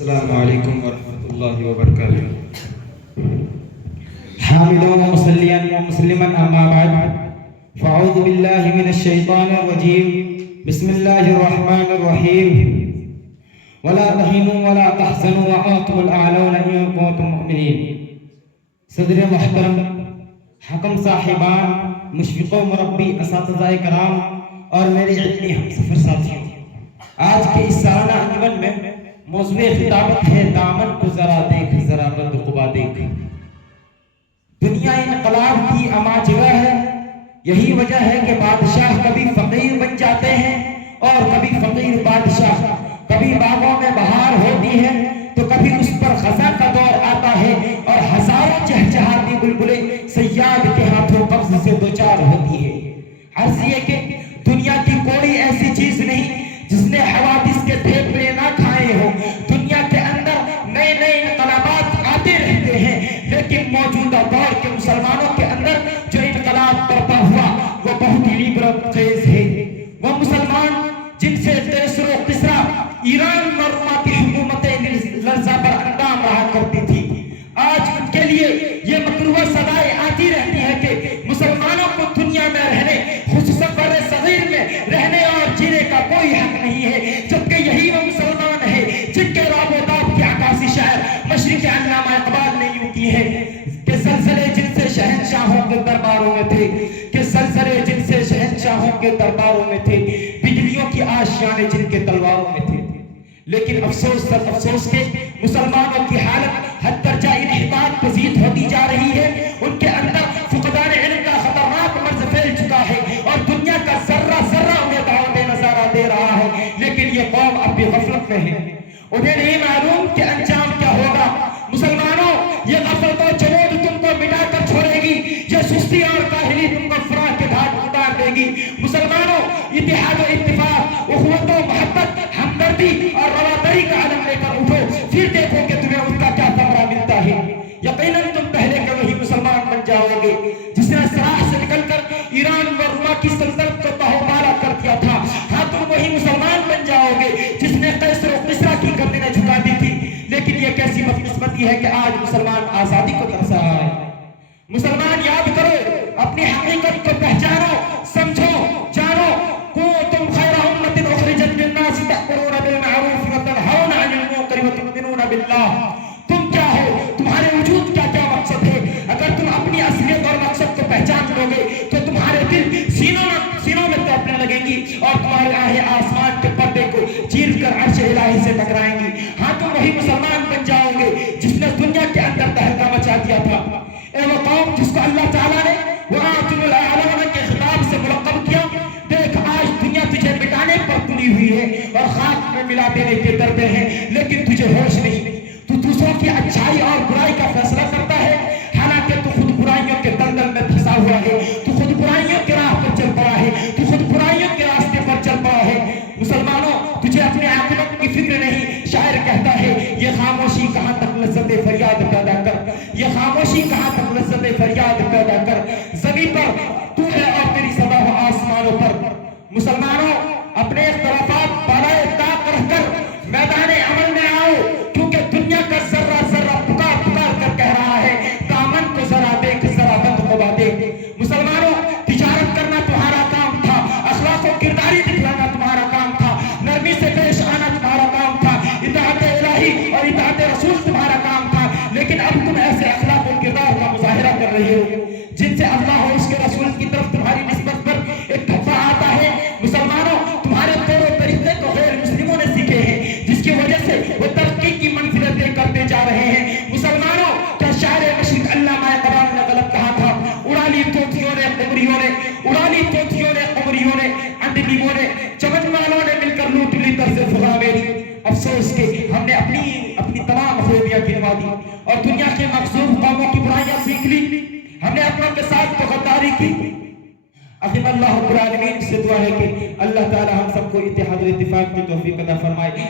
السلام علیکم ورحمۃ اللہ وبرکاتہ. حامدا ومصلیا ومسلما اما بعد فاعوذ باللہ من الشیطان الرجیم بسم اللہ الرحمن الرحیم ولا تهنوا ولا تحزنوا وانتم الاعلون ان كنتم مؤمنین. صدر محترم، حکم صاحبان، مشفق و مربی اساتذہ کرام اور میرے علمی ہمسفر ساتھیوں، آج کے اس سالانہ انجمن میں موضوع خطابت ہے دامن کو ذرا دیکھ، ذرا بند قبا دیکھ. دنیا انقلاب کی اما جگہ ہے. یہی وجہ ہے کہ بادشاہ کبھی فقیر بن جاتے ہیں اور کبھی فقیر بادشاہ. کبھی باغوں میں بہار ہوتی ہے تو کبھی اس پر خزاں کا دور آتا ہے اور ہزاروں چہچہاتی بلبلیں صیاد کے ہاتھوں قبض سے دوچار ہوتی ہے. عرض یہ کہ دنیا کی کوئی ایسی چیز نہیں جس نے حوادث کے تھیپڑے نہ کھائے ہو. دنیا کے اندر نئے نئے انقلابات آتے رہتے ہیں، لیکن موجودہ دور کے مسلمانوں کے اندر جو انقلاب برپا ہوا وہ بہت ہی عبرت خیز ہے. وہ مسلمان جن سے کیسر و کسریٰ، ایران اور روما کی حکومتیں لرزہ پر اندام رہا کرتی تھی، آج ان کے لیے یہ مکروہ صدائیں آتی رہتی ہیں کہ مسلمانوں کو دنیا میں رہنے، خصوصاً بر صغیر میں رہنے اور جینے کا کوئی حق نہیں ہے. جبکہ یہی وہ مسلمان ہے جن کے راب و داب کی عکاسی شاعر مشرق علامہ اقبال نے یوں کی ہے کہ زلزلے جن سے شہنشاہوں کے درباروں میں تھے، کہ زلزلے جن سے شہنشاہوں کے درباروں میں تھے، بجلیوں کی آشیانے جن کے تلواروں میں تھے. لیکن افسوس در افسوس کے مسلمانوں کی حالت حد درجہ انحطاط پذیر ہوتی جا رہی ہے. ان کے اندر فقدان علم کا خطرناک مرض پھیل چکا ہے اور دنیا کا ذرہ ذرہ انہیں دعوت نظارہ دے رہا ہے، لیکن یہ قوم اب بھی غفلت میں ہے. انہیں نہیں معلوم کہ انجام کیا ہوگا. مسلمانوں، یہ غفلت و جمود تم کو مٹا کر چھوڑے گی، یہ سستی اور کاہلی تم کو فراق کے گھاٹ اتار دے گی. مسلمانوں، اتحاد و اتفاق، اخوت و محبت، ہمدردی اور رواداری کا علم لے کر اٹھو، پھر دیکھو کہ تمہیں اس کا کیا ثمرہ ملتا ہے. یقیناً تم پہلے کے وہی مسلمان بن جاؤ گے جس نے سراح سے نکل کر ایران و روما کی سلطنت کو پہومالا کر دیا تھا. ہاں، تم وہی مسلمان بن جاؤ گے جس نے کیسر و کسریٰ کی گردنیں جھکا دی تھی. لیکن یہ کیسی بدقسمتی ہے کہ آج مسلمان آزادی کو ترس رہا ہے. مسلمان یاد کرو، اپنی حقیقت کو پہچانو، سمجھو، جانو. کنتم خیر امۃ اخرجت للناس تأمرون بالمعروف وتنہون عن المنکر وتؤمنون باللہ. تم کیا ہو؟ تمہارے وجود کا کیا مقصد ہے؟ اگر تم اپنی اصلیت اور مقصد کو پہچان لو گے تو تمہارے دل سینوں میں تڑپنے لگیں گی اور تمہارے آہیں آسمان کے پردے کو چیر کر عرش الہی سے ٹکرائیں گی. ہاں، تم وہی مسلمان بن جاؤ گے جس نے دنیا کے اندر تہلکہ مچا دیا تھا. اے وہ قوم جس کو اللہ تعالیٰ نے وَأَنْتُمُ الْأَعْلَوْنَ کے خطاب سے ملقب کیا، دیکھ آج دنیا تجھے مٹانے پر تلی ہوئی ہے اور خاک میں ملا دینے کے ڈرتے ہیں، لیکن تجھے ہوش نہیں. تو دوسروں کی اچھائی اور برائی کا فیصلہ کرتا ہے، حالانکہ تو خود برائیوں کے دلدل میں پھنسا ہوا ہے. تو خود برائیوں کے راہ پر چل پڑا ہے، تو خود برائیوں کے راستے پر چل پڑا ہے. مسلمانوں، تجھے اپنے عاقبت کی فکر نہیں. شاعر کہتا ہے، یہ خاموشی کہاں تک لذت فریاد پیدا کر، یہ خاموشی کہاں تک لذت فریاد پیدا کر. زمین پر تو ہے اور تیری صدا ہو آسمانوں پر. مسلمانوں، اپنے اختلافات بالائے طاق رکھ کر میدان عمل میں آؤ، کیونکہ دنیا کا ذرہ ذرہ پکار پکار کر کہہ رہا ہے دامن کو ذرا دیکھ، ذرا بند قبا دیکھ. مسلمانوں، تجارت کرنا تمہارا کام تھا، اخلاق و کرداری دکھلانا تمہارا کام تھا، نرمی سے پیش آنا تمہارا کام تھا، اطاعت الہی اور اطاعت رسول تمہارا کام تھا. لیکن اب تم ایسے اخلاق و کردار کا مظاہرہ کر رہے ہو جن سے اللہ اور اس کے رسول کی طرف تمہاری نسبت پر ایک دھبا آتا ہے. مسلمانوں، تمہارے طور و طریقے کو غیر مسلموں نے سیکھے ہیں، جس کی وجہ سے وہ ترقی کی منزلیں کرتے جا رہے ہیں. مسلمانوں، کیا شاعر مشرق علامہ اقبال نے غلط کہا تھا؟ اڑا لی طوطیوں نے قمریوں نے، اڑا لی طوطیوں نے قمریوں نے، اندلیبوں نے، چمن والوں نے مل کر لوٹ لی طرز فضا میری. افسوس کہ ہم نے اپنی تمام خوبیاں گنوا دی اور دنیا کے مخصوص قوموں کی برائیاں سیکھ لی. ہم نے اپنوں کے ساتھ تو غداری کی. اخیم اللہ رب العالمین سے دعا ہے کہ اللہ تعالی ہم سب کو اتحاد و اتفاق کی توفیق عطا فرمائے.